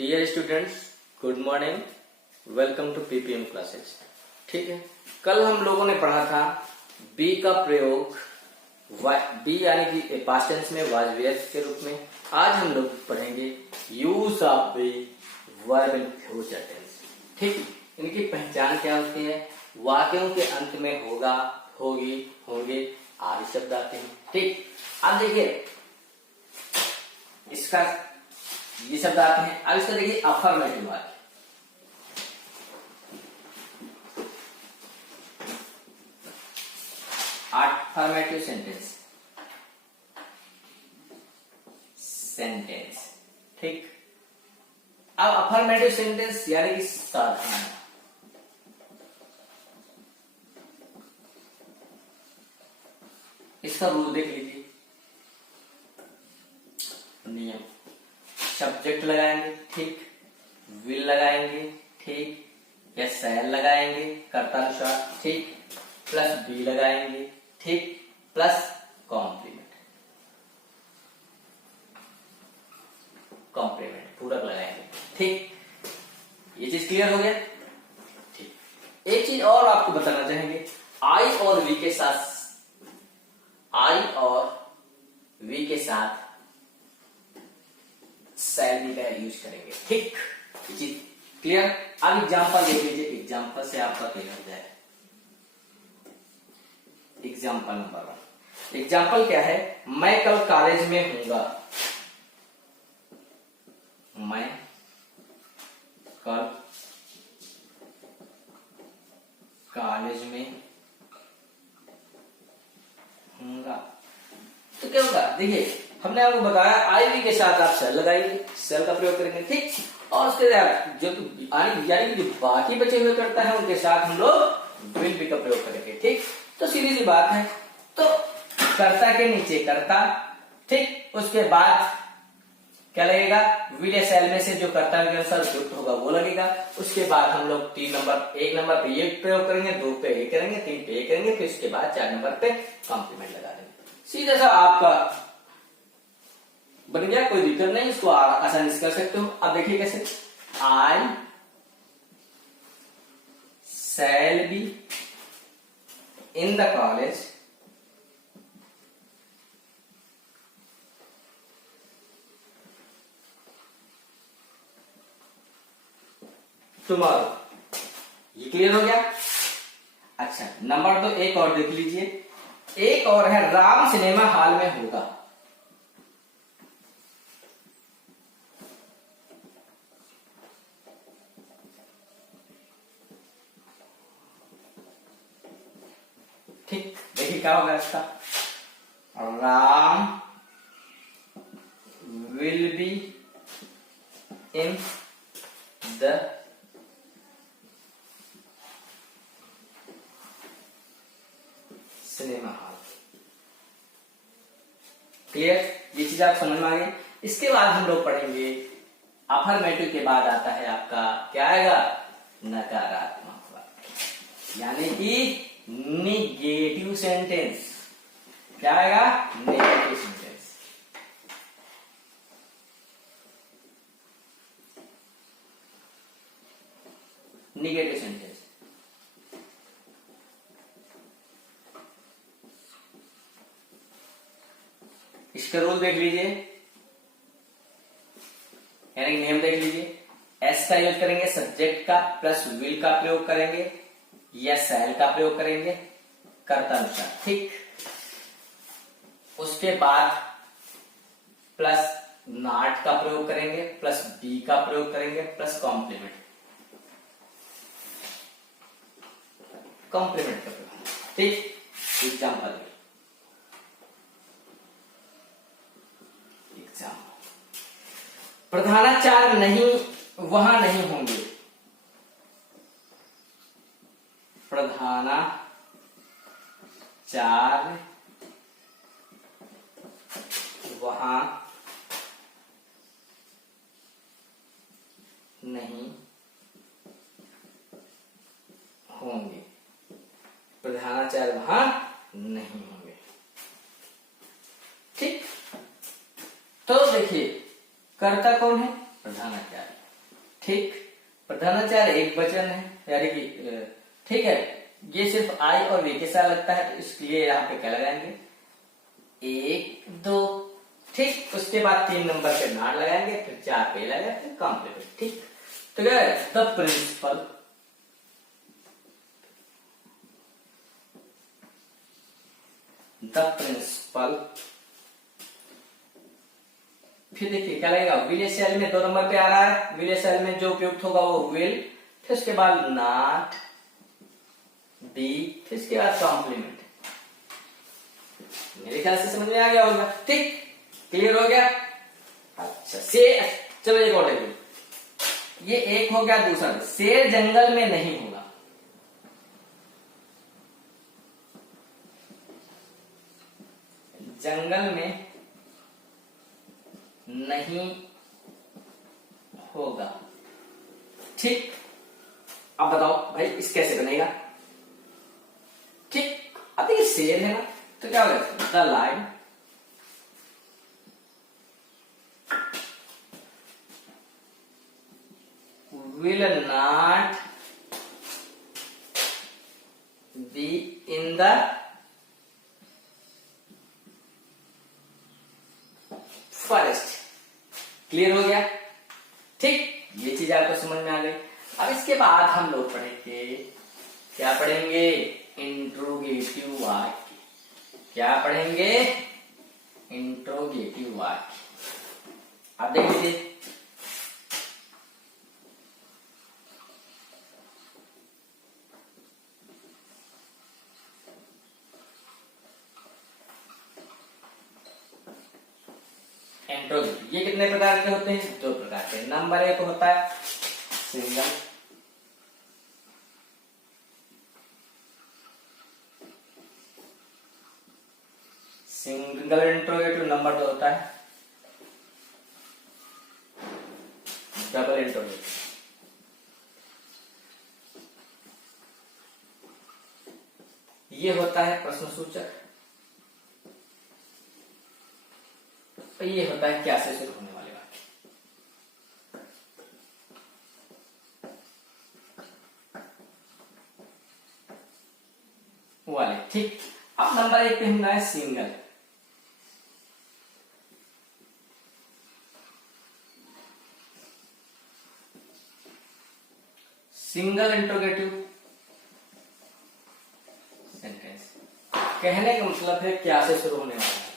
Dear students, good morning. Welcome to PPM classes. ठीक है, कल हम लोगों ने पढ़ा था बी का प्रयोग, बी यानी कि पास्ट टेंस में वाज वेयर के रूप में। आज हम लोग पढ़ेंगे use of be verb in future tense. ठीक, इनकी पहचान क्या होती है? वाक्यों के अंत में होगा, होगी, होंगे आदि शब्द आते हैं। ठीक, अब देखिए इसका ये शब्द आते हैं। अब इसका देखिए अफर्मेटिव वाक्य। Affirmative sentence. ठीक, अब अफर्मेटिव सेंटेंस यानी कि साधारण। इसका रूल देख लीजिए। नियम, सब्जेक्ट लगाएंगे, ठीक, विल लगाएंगे, ठीक, या शैल लगाएंगे कर्तानुसार, ठीक, प्लस बी लगाएंगे, ठीक, प्लस कॉम्प्लीमेंट पूरक लगाएंगे। ठीक, ये चीज क्लियर हो गया। ठीक, एक चीज और आपको बताना चाहेंगे, आई और वी के साथ, आई और वी के साथ शैल बी का यूज करेंगे। ठीक, ये चीज क्लियर। अब एग्जाम्पल देख लीजिए, एग्जाम्पल से आपका क्लियर हो जाए। Example number 1। एग्जाम्पल क्या है? मैं कल कॉलेज में हूंगा। मैं कल कॉलेज में हूंगा। तो क्या होगा? देखिए हमने आपको बताया आई वी के साथ आप सेल लगाइए, सेल का प्रयोग करेंगे। ठीक, और उसके बाद जो यानी जो बाकी बचे हुए करता है उनके साथ हम लोग विल बी का प्रयोग करेंगे। ठीक, तो सीधी सी बात है। तो कर्ता के नीचे कर्ता, ठीक, उसके बाद क्या लगेगा? विल या सेल में से जो कर्ता के अनुसार युक्त होगा वो लगेगा। उसके बाद हम लोग 1 नंबर पे ये प्रयोग करेंगे, 2 पे ये करेंगे, 3 पे ये करेंगे, फिर उसके बाद 4 नंबर पे कॉम्प्लीमेंट लगा देंगे। सीधा सा आपका बन गया, कोई दिक्कत नहीं, इसको आसानी से कर सकते हो। अब देखिए कैसे, I shall be in the college tomorrow. ये क्लियर हो गया। अच्छा, नंबर 2 एक और देख लीजिए। एक और है, राम सिनेमा हॉल में होगा। ठीक, देखिए क्या होगा इसका? Ram will be in the cinema hall. Clear? ये चीज आप समझ में आ गई। इसके बाद हम लोग पढ़ेंगे अफर्मेटिव के बाद आता है आपका क्या आएगा? नकारात्मक वाक्य, यानी कि निगेटिव सेंटेंस। क्या आएगा? Negative sentence. Negative sentence. इसका रूल देख लीजिए, यानी नियम देख लीजिए। एस का यूज करेंगे सब्जेक्ट का, प्लस विल का प्रयोग करेंगे या शैल का प्रयोग करेंगे कर्तानुसार। ठीक, उसके बाद प्लस नॉट का प्रयोग करेंगे, प्लस बी का प्रयोग करेंगे, प्लस कॉम्प्लीमेंट का प्रयोग। ठीक, एग्जाम्पल प्रधानाचार्य नहीं, वहां नहीं होंगे। प्रधानाचार्य वहां नहीं होंगे। प्रधानाचार्य वहां नहीं होंगे। ठीक, तो देखिए कर्ता कौन है? प्रधानाचार्य। ठीक, प्रधानाचार्य एक वचन है, यानी कि ठीक है, ये सिर्फ आई और वे के साथ लगता है, तो इसलिए यहाँ पे क्या लगाएंगे, 1 2। ठीक, उसके बाद 3 नंबर पे नॉट लगाएंगे, फिर 4 पे लगाएंगे, फिर कॉम्प्लीमेंट। ठीक, तो क्या है, द प्रिंसिपल, द प्रिंसिपल। फिर देखिए क्या लगेगा, विल सेल में 2 नंबर पे आ रहा है, विल सेल में जो उपयुक्त होगा वो विल, फिर उसके बाद नॉट, बी, फिर उसके बाद कॉम्प्लीमेंट। मेरे ख्याल से समझ में आ गया होगा। ठीक, क्लियर हो गया। अच्छा, शेर, चलो एक और देखिए, ये एक हो गया, दूसरा, शेर जंगल में नहीं होगा। जंगल में नहीं होगा। ठीक, अब बताओ भाई इस कैसे बनेगा। ठीक, अब देखिए शेर है ना, तो क्या होगा, the line, will not be in the forest। Clear हो गया। ठीक, ये चीज आपको समझ में आ गई। अब इसके बाद हम लोग पढ़ेंगे, क्या पढ़ेंगे, इंट्रोगेटिव वाक्य। क्या पढ़ेंगे, इंट्रोगेटिव वाक्य। आप देख लीजिए, इंट्रोगेटिव ये कितने प्रकार के होते हैं, 2 प्रकार के। नंबर 1 होता है सिंगल, सिंगल इंट्रोगेटिव। नंबर 2 होता है डबल इंट्रोगेटिव। ये होता है प्रश्नसूचक, तो ये होता है क्या से शुरू होने वाले वाक्य। वाले। ठीक, अब नंबर 1 पे हम लाए सिंगल। सिंगल इंट्रोगेटिव सेंटेंस, कहने का मतलब है क्या से शुरू होने वाला है।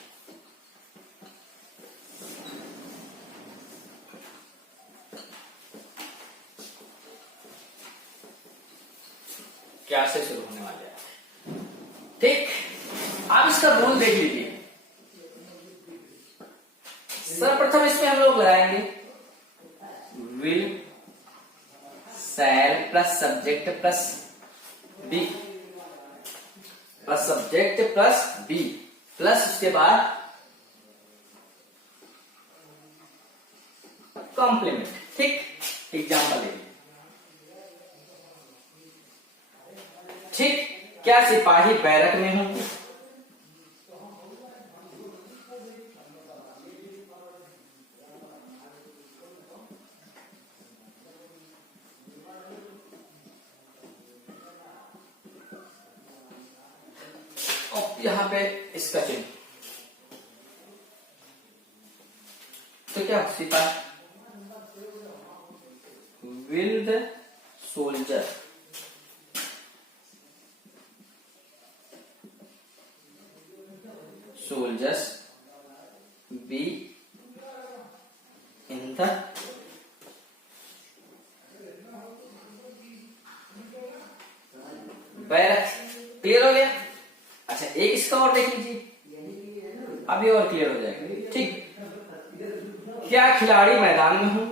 क्या से शुरू होने वाले हैं। ठीक, आप इसका रूल देख लीजिए। सर्वप्रथम इसमें हम लोग लगाएंगे will, shall plus subject plus be, plus subject plus be, plus उसके बाद कॉम्प्लीमेंट। ठीक, एग्जाम्पल देखिए। ठीक, क्या सिपाही बैरक में हूं, और यहां पे इसका चिन्ह, तो क्या सिपाही, will the soldier, soldiers be in the barrack. Clear हो गया। अच्छा, एक इसका और देख लीजिए, अभी और क्लियर हो जाएगा। ठीक, क्या खिलाड़ी मैदान में हूं,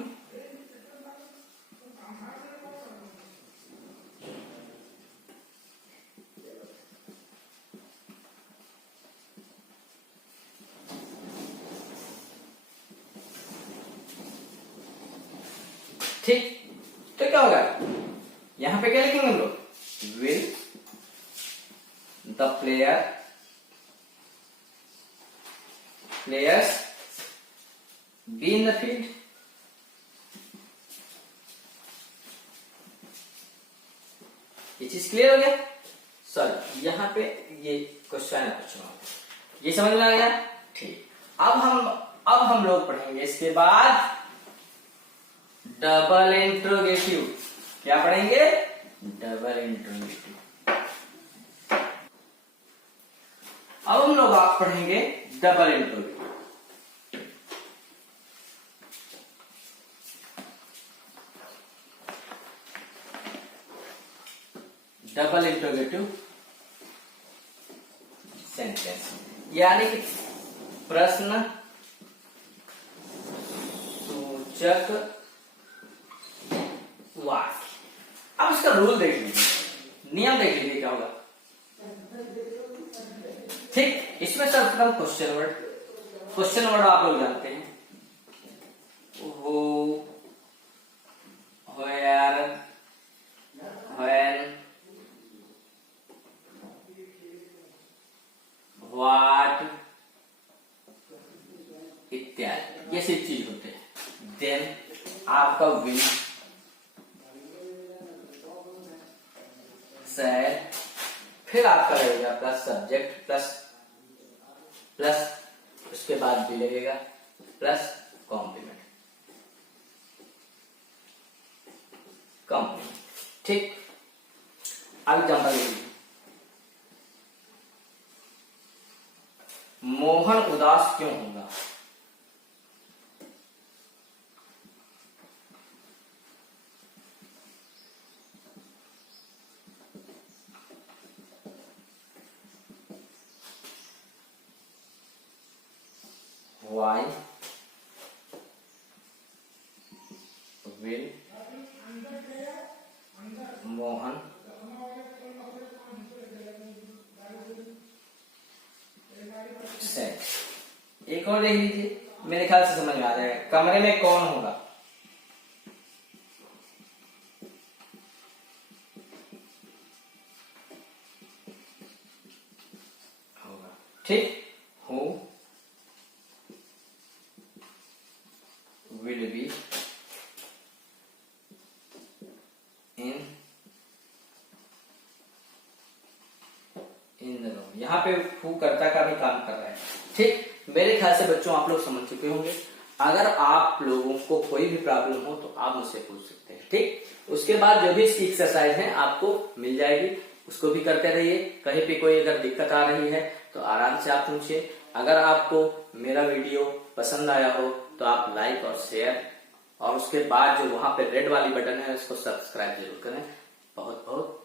ठीक, तो क्या होगा, यहां पे क्या लिखेंगे हम लोग, will the players B in the field, ये चीज क्लियर हो गया। सॉरी यहाँ पे ये क्वेश्चन है, ये समझ में आ गया। ठीक, अब हम लोग पढ़ेंगे इसके बाद डबल इंट्रोगेटिव। क्या पढ़ेंगे? Double interrogative. अब हम लोग आप पढ़ेंगे double interrogative. Double interrogative sentence यानी कि प्रश्न सूचक वाक्य। अब इसका रूल देख लीजिए, नियम देख लीजिए क्या होगा। ठीक, इसमें सर्वप्रथम क्वेश्चन वर्ड आप लोग जानते हैं, who, where, when, what इत्यादि, ये सब चीज होते हैं। देन आपका विल, शैल, फिर आपका रहेगा प्लस सब्जेक्ट प्लस उसके बाद भी लगेगा प्लस कॉम्प्लीमेंट। ठीक, अब एग्जाम्पल लीजिए। मोहन उदास क्यों होगा? Why will Mohan sad? एक और देख लीजिए, मेरे ख्याल से समझ में आ जाएगा। कमरे में कौन होगा? ठीक, who will be in the room. यहाँ पे हु कर्ता का भी काम कर रहा है। ठीक, मेरे ख्याल से बच्चों आप लोग समझ चुके होंगे। अगर आप लोगों को कोई भी प्रॉब्लम हो तो आप मुझसे पूछ सकते हैं। ठीक, उसके बाद जो भी इसकी एक्सरसाइज है आपको मिल जाएगी, उसको भी करते रहिए। कहीं पे कोई अगर दिक्कत आ रही है तो आराम से आप पूछिए। अगर आपको मेरा वीडियो पसंद आया हो तो आप लाइक और शेयर, और उसके बाद जो वहां पे रेड वाली बटन है उसको सब्सक्राइब जरूर करें। बहुत बहुत